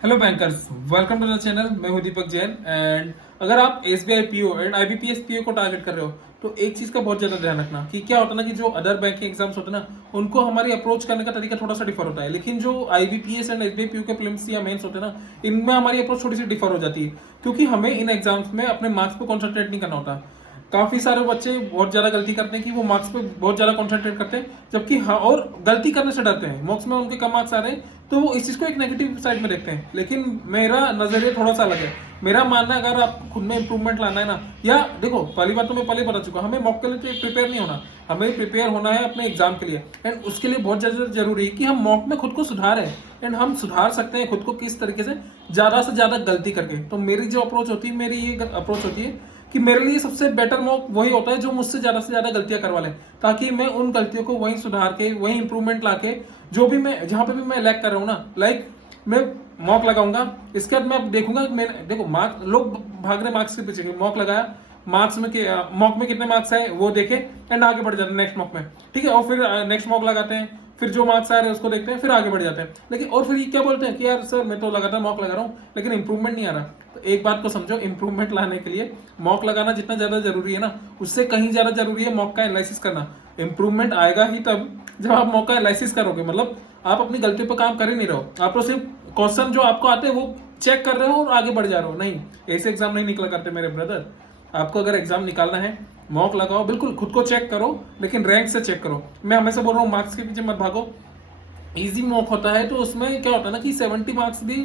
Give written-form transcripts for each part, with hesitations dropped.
Hello bankers, welcome to the channel. मैं हूं Deepak Jain. And अगर आप SBI PO and IBPS PO को टारगेट कर रहे हो तो एक चीज का बहुत ज्यादा ध्यान रखना कि क्या होता है ना कि जो अदर बैंकिंग एग्जाम्स होते हैं ना उनको हमारी अप्रोच करने का तरीका थोड़ा सा डिफर होता है, लेकिन जो आईबीपीएस एंड एसबीआई पीओ के प्रीलिम्स या मेंस होते हैं ना इनमें हमारी अप्रोच थोड़ी सी डिफर हो जाती है, क्योंकि हमें इन एग्जाम्स में अपने मार्क्स पे कॉन्सेंट्रेट नहीं करना होता। काफी सारे बच्चे बहुत ज्यादा गलती करते हैं कि वो मार्क्स पे बहुत ज्यादा कंसंट्रेट करते हैं, जबकि हाँ और गलती करने से डरते हैं। मार्क्स में उनके कम मार्क्स आ रहे हैं तो वो इस चीज को एक नेगेटिव साइड में देखते हैं, लेकिन मेरा नजरिया थोड़ा सा अलग है। मेरा मानना है अगर आप खुद में इंप्रूवमेंट लाना है ना, या देखो पहली बात तो मैं पहले बता चुका, हमें मॉक के लिए प्रिपेयर नहीं होना, हमें प्रिपेयर होना है अपने एग्जाम के लिए। एंड उसके लिए बहुत ज्यादा जरूरी है कि हम मॉक में खुद को सुधारें। एंड हम सुधार सकते हैं खुद को किस तरीके से ज्यादा गलती करके। तो मेरी जो अप्रोच होती है, मेरी ये अप्रोच होती है कि मेरे लिए सबसे बेटर मॉक वही होता है जो मुझसे से ज्यादा गलतियां करवा ले, ताकि मैं उन गलतियों को वहीं सुधार के वहीं इंप्रूवमेंट लाके जो भी मैं जहां पे भी मैं लैग कर रहा हूँ ना, लाइक मैं मॉक लगाऊंगा, इसके बाद मैं देखूंगा मैं देखो मार्क्स लोग भाग रहे मार्क्स के पीछे, मॉक लगाया, मार्क्स में मॉक में कितने मार्क्स आए वो देखे एंड आगे बढ़ जाते हैं नेक्स्ट मॉक में। ठीक है, और फिर नेक्स्ट मॉक लगाते हैं, फिर जो मार्क्स आ रहे हैं उसको देखते हैं, फिर आगे बढ़ जाते हैं। लेकिन और फिर ये क्या बोलते हैं कि यार सर मैं तो लगातार मॉक लगा रहा हूँ लेकिन इंप्रूवमेंट नहीं आ रहा। तो एक बात को समझो, इंप्रूवमेंट लाने के लिए मॉक लगाना जितना ज्यादा जरूरी है ना, उससे कहीं ज्यादा जरूरी है मॉक का एनालिसिस करना। इंप्रूवमेंट आएगा ही तब जब आप मॉक का एनालिसिस करोगे, मतलब आप अपनी गलतियों पर काम कर ही नहीं रहो, आप तो सिर्फ क्वेश्चन जो आपको आते हैं वो चेक कर रहे हो और आगे बढ़ जा रहे हो। नहीं, ऐसे एग्जाम नहीं निकला करते मेरे ब्रदर। आपको अगर एग्जाम निकालना है, मॉक लगाओ, बिल्कुल खुद को चेक करो, लेकिन रैंक से चेक करो। मैं हमेशा बोल रहा हूँ मार्क्स के पीछे मत भागो। इजी मॉक होता है तो उसमें क्या होता है ना कि 70 मार्क्स भी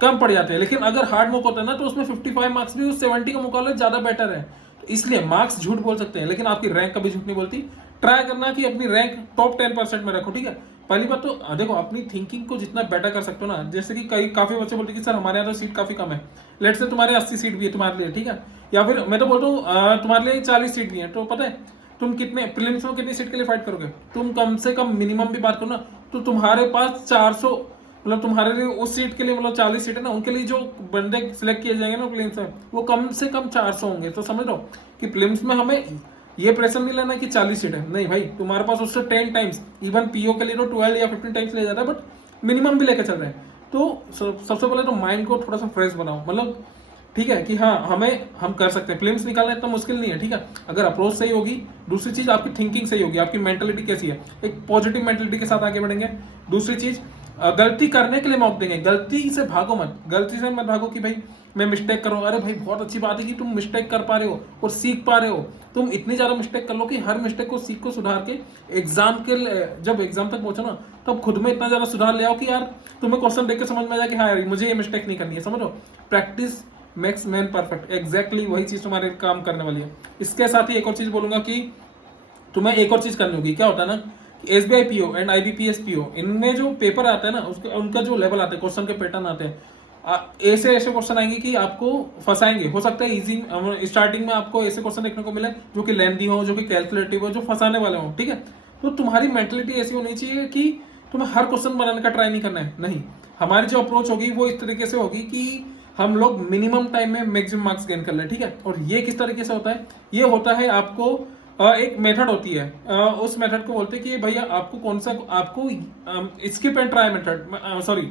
कम पड़ जाते हैं, लेकिन अगर हार्ड मॉक होता है ना तो उसमें 55 मार्क्स भी उस 70 के मुकाबले ज्यादा बेटर है। तो इसलिए मार्क्स झूठ बोल सकते हैं लेकिन आपकी रैंक कभी झूठ नहीं बोलती। ट्राई करना कि अपनी रैंक टॉप 10% में रखो। ठीक है, पहली बात तो देखो अपनी थिंकिंग को जितना बेटर कर सकते हो ना, जैसे कि कई काफी बच्चे बोलते हैं कि सर हमारे यहाँ तो सीट काफी कम है। लेट से तुम्हारे 80 सीट भी है तुम्हारे लिए, ठीक है, या फिर मैं तो बोलता हूँ तुम्हारे लिए 40 सीट भी है, तो पता है तुम कितने प्रीलिम्स में कितनी सीट के लिए फाइट करोगे? तुम कम से कम मिनिमम भी बात करो ना, तो तुम्हारे पास 400, मतलब तुम्हारे लिए उस सीट के लिए, मतलब 40 सीट है ना, उनके लिए जो बंदे सिलेक्ट किए जाएंगे ना प्रीलिम्स में, वो कम से कम 400 होंगे। तो समझ लो कि प्रीलिम्स में हमें ये प्रेशर नहीं लेना कि 40 सीट है, नहीं भाई, तुम्हारे पास उससे 10 टाइम्स, इवन पीओ के लिए तो 12 या 15 टाइम्स ले जाता है, बट मिनिमम भी लेकर चल रहे हैं। तो सबसे पहले तो माइंड को थोड़ा सा फ्रेश बनाओ, मतलब ठीक है कि हाँ हम कर सकते हैं, फिल्म्स निकालना इतना मुश्किल नहीं है। ठीक है, अगर अप्रोच सही होगी, दूसरी चीज आपकी थिंकिंग सही होगी, आपकी मेंटेलिटी कैसी है, एक पॉजिटिव मेंटेलिटी के साथ आगे बढ़ेंगे। दूसरी चीज, गलती करने के लिए मौका देंगे, गलती से भागो मत, गलती से मत भागो कि भाई मैं मिस्टेक कर रहा हूँ। अरे भाई बहुत अच्छी बात है कि तुम मिस्टेक कर पा रहे हो और सीख पा रहे हो। तुम इतनी ज्यादा मिस्टेक कर लो कि हर मिस्टेक को सीख को सुधार के एग्जाम के जब एग्जाम तक पहुंचो ना, तब खुद में इतना ज्यादा सुधार ले आओ कि यार तुम्हें क्वेश्चन देख के समझ में आ जाए कि हाँ यार मुझे ये मिस्टेक नहीं करनी है। समझो, practice makes man perfect, exactly वही चीज तुम्हारे काम करने वाली है। इसके साथ ही एक और चीज बोलूंगा कि तुम्हें एक और चीज करनी होगी। क्या होता है ना कि SBI PO and IBPS PO, इनमें जो पेपर आता है ना उसके उनका जो लेवल आता है, क्वेश्चन के पैटर्न आते हैं, ऐसे ऐसे क्वेश्चन आएंगे कि आपको फंसाएंगे। हो सकता है इजी स्टार्टिंग में आपको ऐसे क्वेश्चन देखने को मिले जो कि लेंथी हो, जो कि कैलकुलेटिव हो, जो फंसाने वाले हो। ठीक है, तो तुम्हारी मेंटेलिटी ऐसी होनी चाहिए कि तुम्हें हर क्वेश्चन बनाने का ट्राई नहीं करना है। नहीं, हमारी जो अप्रोच होगी वो इस तरीके से होगी कि हम लोग मिनिमम टाइम में मैक्सिमम मार्क्स गेन कर लें। ठीक है, और ये किस तरीके से होता है? ये होता है आपको एक मेथड होती है, उस मेथड को बोलते हैं कि भैया आपको कौन सा, आपको skip and try method, sorry,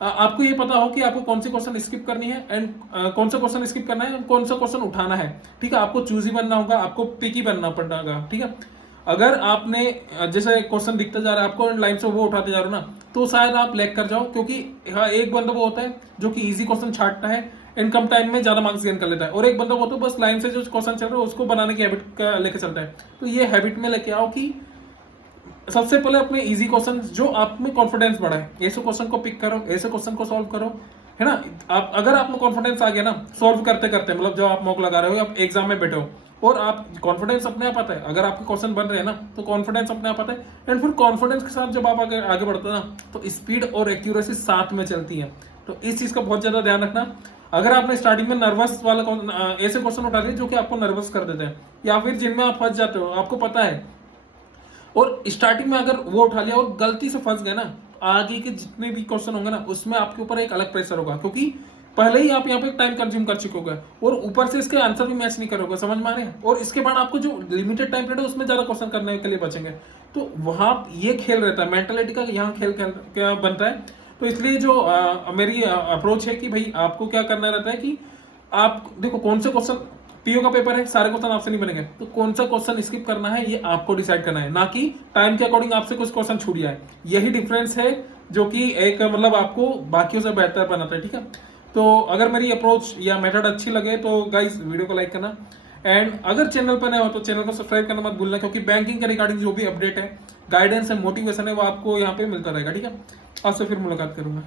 आपको ये पता हो कि आपको कौन सी क्वेश्चन स्किप करनी है एंड कौन सा क्वेश्चन स्किप करना है, कौन सा क्वेश्चन उठाना है। ठीक है, आपको चूजी बनना होगा, आपको पिकी बनना पड़ेगा। ठीक है, अगर आपने जैसे क्वेश्चन दिखता जा रहा है आपको लाइन से वो उठाते जा रहे हो ना, तो शायद आप लैग कर जाओ, क्योंकि हाँ एक बंदा वो होता है जो कि इजी क्वेश्चन छाटता है, इनकम टाइम में ज्यादा मार्क्स गेन कर लेता है, और एक बंदा वो तो बस लाइन से जो क्वेश्चन चल रहा है उसको बनाने की हैबिट लेके चलता है। तो ये हैबिट में लेके आओ कि सबसे पहले अपने इजी क्वेश्चन जो आप में कॉन्फिडेंस बढ़ाए, ऐसे क्वेश्चन को पिक करो, ऐसे क्वेश्चन को सॉल्व करो, है ना। आप अगर आप में कॉन्फिडेंस आ गया ना सॉल्व करते करते, मतलब जब आप मॉक लगा रहे हो, आप एग्जाम में बैठे हो और आप कॉन्फिडेंस अपने आप आता है, अगर आपके क्वेश्चन बन रहे हैं ना तो कॉन्फिडेंस अपने आप आता है। एंड फिर कॉन्फिडेंस के साथ जब आप आगे बढ़ते हो ना, तो स्पीड और एक्यूरेसी साथ में चलती है। तो इस चीज का बहुत ज्यादा ध्यान रखना। अगर आपने स्टार्टिंग में नर्वस वाला ऐसे क्वेश्चन उठा लिए जो कि आपको नर्वस कर देते हैं, या फिर जिनमें आप फंस जाते हो, आपको पता है, और स्टार्टिंग में अगर वो उठा लिया और गलती से फंस गए ना, तो आगे के जितने भी क्वेश्चन होंगे ना उसमें आपके ऊपर एक अलग प्रेशर होगा, क्योंकि पहले ही आप यहाँ पे टाइम कंज्यूम कर चुके होगे और ऊपर से इसके आंसर भी मैच नहीं करोगे। समझ में आ रहे हैं? और इसके बाद आपको जो लिमिटेड टाइम पीरियड है उसमें ज्यादा क्वेश्चन करने के लिए बचेंगे। तो वहां ये खेल रहता है, मेंटेलिटी का यहाँ खेल क्या बनता है। तो इसलिए जो मेरी अप्रोच है कि भाई आपको क्या करना रहता है कि आप देखो कौन से क्वेश्चन, पीओ का पेपर है, सारे क्वेश्चन आपसे नहीं बनेंगे, तो कौन सा क्वेश्चन स्किप करना है ये आपको डिसाइड करना है, ना कि टाइम के अकॉर्डिंग आपसे कुछ क्वेश्चन छूट जाए। यही डिफरेंस है जो कि एक मतलब आपको बाकियों से बेहतर बनाता है, ठीक है। तो अगर मेरी अप्रोच या मेथड अच्छी लगे तो गाइस वीडियो को लाइक करना, एंड अगर चैनल पर नए हो तो चैनल को सब्सक्राइब करना मत भूलना, क्योंकि बैंकिंग के रिगार्डिंग जो भी अपडेट है, गाइडेंस है, मोटिवेशन है, वो आपको यहाँ पे मिलता रहेगा, ठीक है। आज से फिर मुलाकात करूंगा।